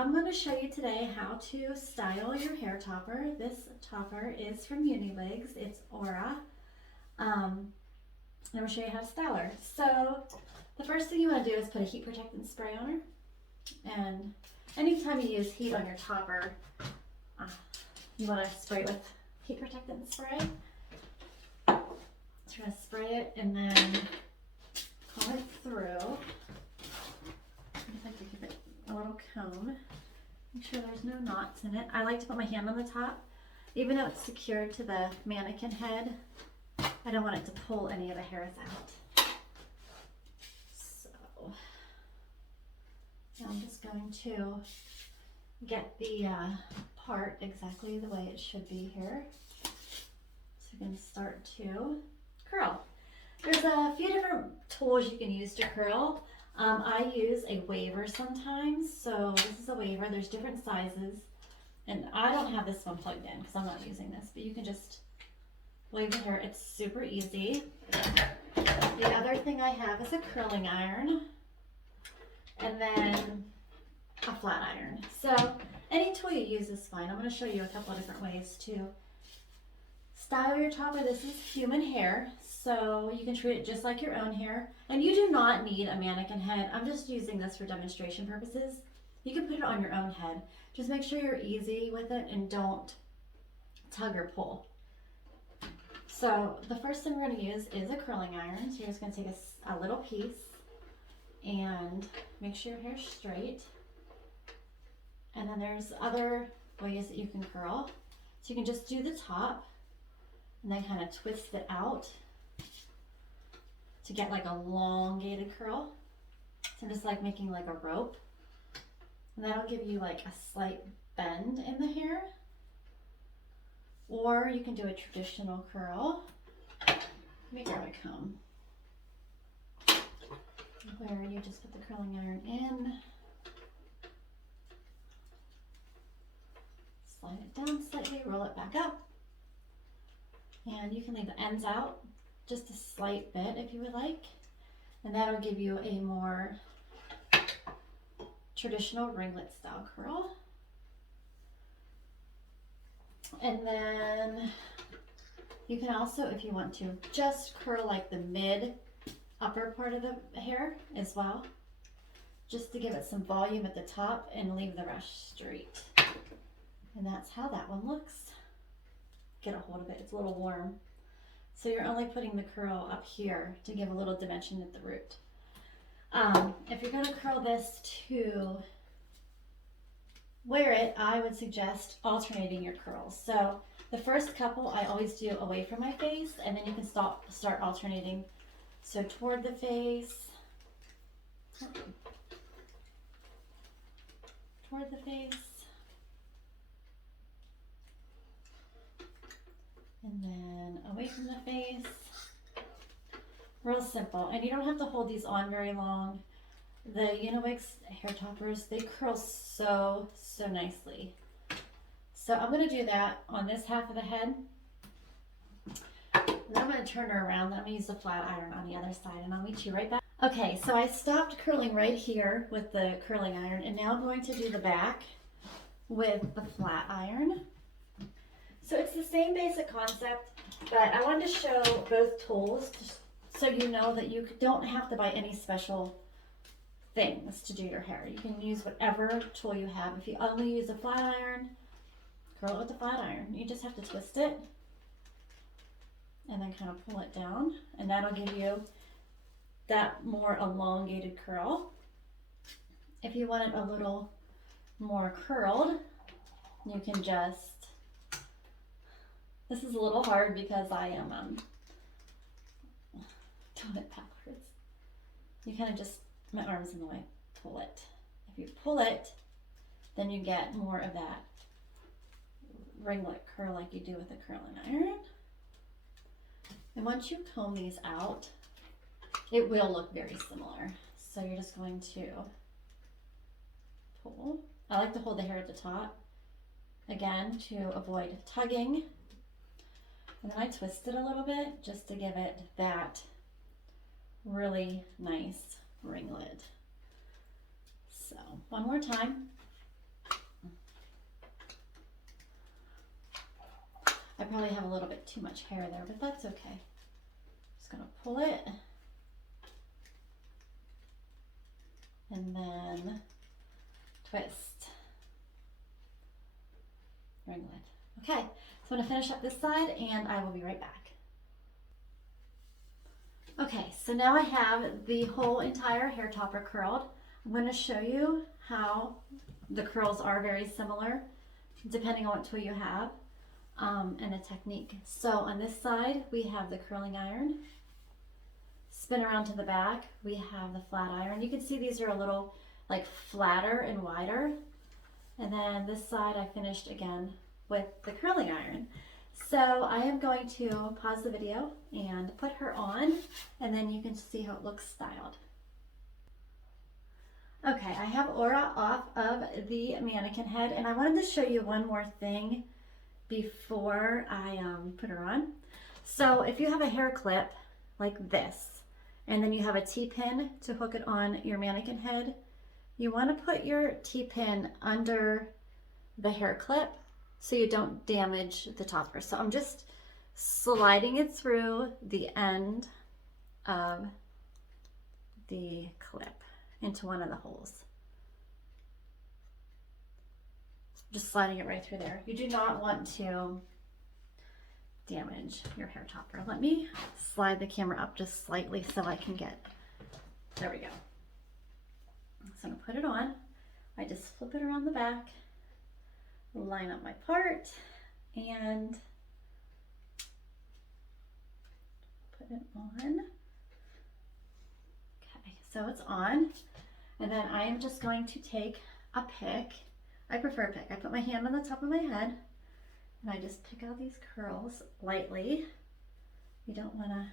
I'm going to show you today how to style your hair topper. This topper is from Uniwigs. It's Aura. I'm going to show you how to style her. So the first thing you want to do is put a heat protectant spray on her. And anytime you use heat on your topper, you want to spray it with heat protectant spray. Try to spray it and then comb it through. I just like to give it a little comb. Make sure there's no knots in it. I like to put my hand on the top. Even though it's secured to the mannequin head, I don't want it to pull any of the hairs out. So I'm just going to get the part exactly the way it should be here. So you can start to curl. There's a few different tools you can use to curl. I use a waver sometimes, so this is a waver. There's different sizes, and I don't have this one plugged in because I'm not using this, but you can just wave the hair. It's super easy. The other thing I have is a curling iron, and then a flat iron. So any tool you use is fine. I'm going to show you a couple of different ways to style your topper. This is human hair, so you can treat it just like your own hair. And you do not need a mannequin head. I'm just using this for demonstration purposes. You can put it on your own head. Just make sure you're easy with it and don't tug or pull. So the first thing we're going to use is a curling iron. So you're just going to take a little piece and make sure your hair's straight. And then there's other ways that you can curl. So you can just do the top and then kind of twist it out to get like a elongated curl. So just like making like a rope. And that'll give you like a slight bend in the hair. Or you can do a traditional curl. Let me grab a comb. Where you just put the curling iron in. Slide it down slightly, roll it back up. And you can leave the ends out just a slight bit if you would like. And that'll give you a more traditional ringlet style curl. And then you can also, if you want to, just curl like the mid upper part of the hair as well, just to give it some volume at the top and leave the rest straight. And that's how that one looks. Get a hold of it, it's a little warm. So you're only putting the curl up here to give a little dimension at the root. If you're gonna curl this to wear it, I would suggest alternating your curls. So the first couple I always do away from my face, and then you can start alternating. So toward the face, toward the face, and then away from the face. Real simple, and you don't have to hold these on very long. The Uniwigs hair toppers, they curl so nicely. So I'm going to do that on this half of the head. And then I'm going to turn her around. Then I'm going to use the flat iron on the other side, and I'll meet you right back. Okay, so I stopped curling right here with the curling iron, and now I'm going to do the back with the flat iron. So it's the same basic concept, but I wanted to show both tools so you know that you don't have to buy any special things to do your hair. You can use whatever tool you have. If you only use a flat iron, curl it with the flat iron. You just have to twist it and then kind of pull it down, and that'll give you that more elongated curl. If you want it a little more curled, you can just, this is a little hard because I am doing it backwards. You kind of just, my arm's in the way, pull it. If you pull it, then you get more of that ringlet curl like you do with a curling iron. And once you comb these out, it will look very similar. So you're just going to pull. I like to hold the hair at the top, again, to avoid tugging. And then I twist it a little bit just to give it that really nice ringlet. So one more time. I probably have a little bit too much hair there, but that's okay. Just gonna pull it. And then twist. Wrinkle it. Okay, so I'm gonna finish up this side and I will be right back. Okay, so now I have the whole entire hair topper curled. I'm gonna show you how the curls are very similar depending on what tool you have and the technique. So on this side, we have the curling iron. Spin around to the back, we have the flat iron. You can see these are a little like flatter and wider. And then this side I finished again with the curling iron. So I am going to pause the video and put her on, and then you can see how it looks styled. Okay, I have Aura off of the mannequin head, and I wanted to show you one more thing before I put her on. So if you have a hair clip like this, and then you have a T-pin to hook it on your mannequin head, you want to put your T-pin under the hair clip so you don't damage the topper. So I'm just sliding it through the end of the clip into one of the holes. Just sliding it right through there. You do not want to damage your hair topper. Let me slide the camera up just slightly so I can get, there we go. So I'm gonna put it on. I just flip it around the back, line up my part, and put it on. Okay, so it's on. And then I am just going to take a pick. I prefer a pick. I put my hand on the top of my head and I just pick out these curls lightly. You don't want to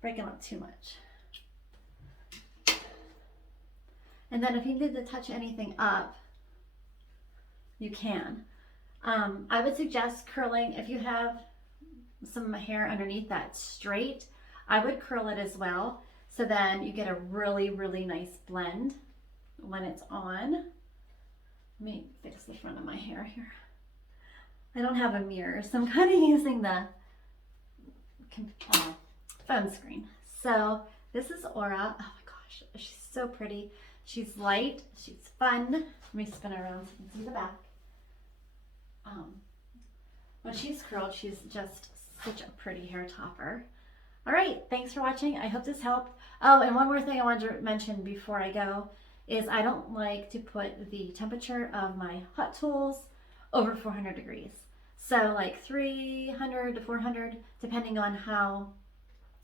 break them up too much. And then if you need to touch anything up, you can. I would suggest curling, if you have some hair underneath that's straight, I would curl it as well. So then you get a really, really nice blend when it's on. Let me fix the front of my hair here. I don't have a mirror, so I'm kind of using the phone screen. So this is Aura. Oh my gosh, she's so pretty. She's light, she's fun. Let me spin her around so you can see the back. When she's curled, she's just such a pretty hair topper. All right, thanks for watching. I hope this helped. Oh, and one more thing I wanted to mention before I go is I don't like to put the temperature of my hot tools over 400 degrees. So like 300 to 400, depending on how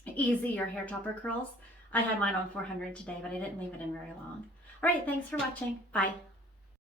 easy your hair topper curls. I had mine on 400 today, but I didn't leave it in very long. All right, thanks for watching. Bye.